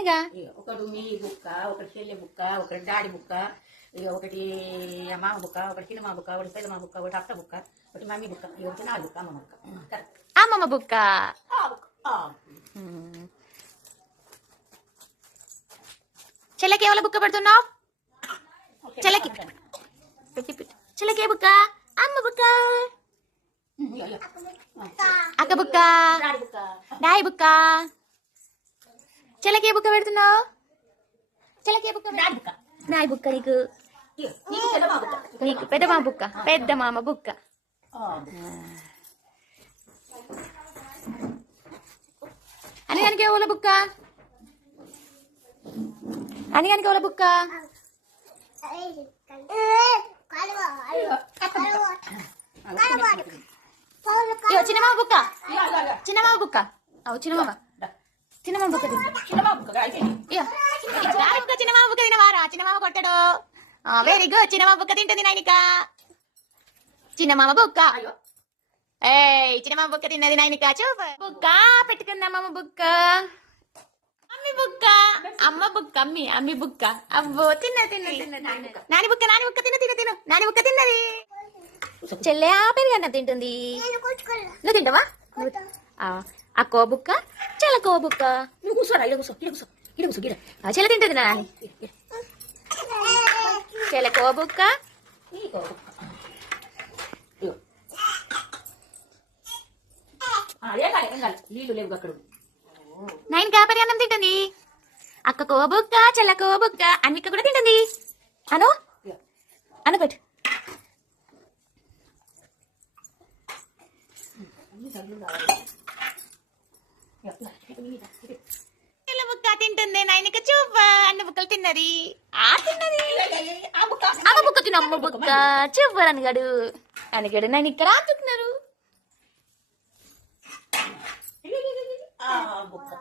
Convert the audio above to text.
అనగా ఒకటి మీ బుక్క, ఒకటి చెల్లె బుక్క, ఒకటి డాడీ బుక్క, ఇక ఒకటి మామ బుక్క, ఒకటి చిన్న మా బుక్క, ఒకటి పెద్ద మా బుక్క, ఒకటి అత్త బుక్క, ఒకటి మమ్మీ బుక్క, ఒకటి నా బుక్క, అమ్మ బుక్క. కరెక్ట్. అమ్మమ్మ బుక్క. చెల్లెకి ఎవరి బుక్క పెడుతున్నావు? చెల్లెకి చెల్లెకి ఏ బుక్క? అమ్మ బుక్క. అక్క బుక్క, డాయ్ బుక్క. చెల్లెకి ఏ బుక్క పెడుతున్నావు? చెల్లెకి ఏ బుక్క? నాయ్ బుక్క. నీకు నీకు పెద్ద మామ బుక్క, పెద్ద మామ బుక్క. అని కనుక ఎవరి బుక్క? అని కనుక ఎవరి బుక్క? చిన్నమామ బుక్క, చిన్నమామ బుక్క. చిన్నమామ చిన్నమామ బుక్క చిన్నమామ బుక్క తినవారా? చిన్నమామ కొట్టాడు. Very good. చిన్నమామ బుక్క తింటుంది నైనిక. చిన్నమామ బుక్క. ఏ చిన్నమామ బుక్క తిన్నది నైనిక. చూపు బుక్క పెట్టుకుందాం. బుక్క అమ్మి బుక్క, అమ్మ బుక్క, అమ్మి అమ్మి బుక్క. అవ్వో తిన్నది తిన్నది తిన్నది. నాని బుక్క, నాని బుక్క తిన తిన తిను. నాని బుక్క తిన్నది. చెల్లె ఆ పెరుగన్నం తింటుంది. నువ్వు తింటావా? అక్కో బుక్క, చెల్లకో బుక్క. నువ్వు కూర్చోరా, ఇక్కడ కూర్చో, ఇక్కడ కూర్చో, ఇక్కడ కూర్చో, గిడ. చెల్ల తింటుంది నాని. చెల్లకో బుక్క, నీళ్ళు లేవు అక్కడ. నైన్ కాపరి అన్నం తింటుంది. అక్కకో బుక్క, చెల్లకో బుక్క. అన్నిక కూడా తింటుంది. అను అనుకోటి. చెల్ల బుక్క తింటుంది. నైనిక చూప అన్ని బుక్కలు తిన్నది. తిన్నది. అమ్మ బుక్క తిన. అమ్మ బుక్క చూపరు అనగాడు. అనగాడు నైన్ ఇక్కడ ఆడుతున్నారు. బుక్క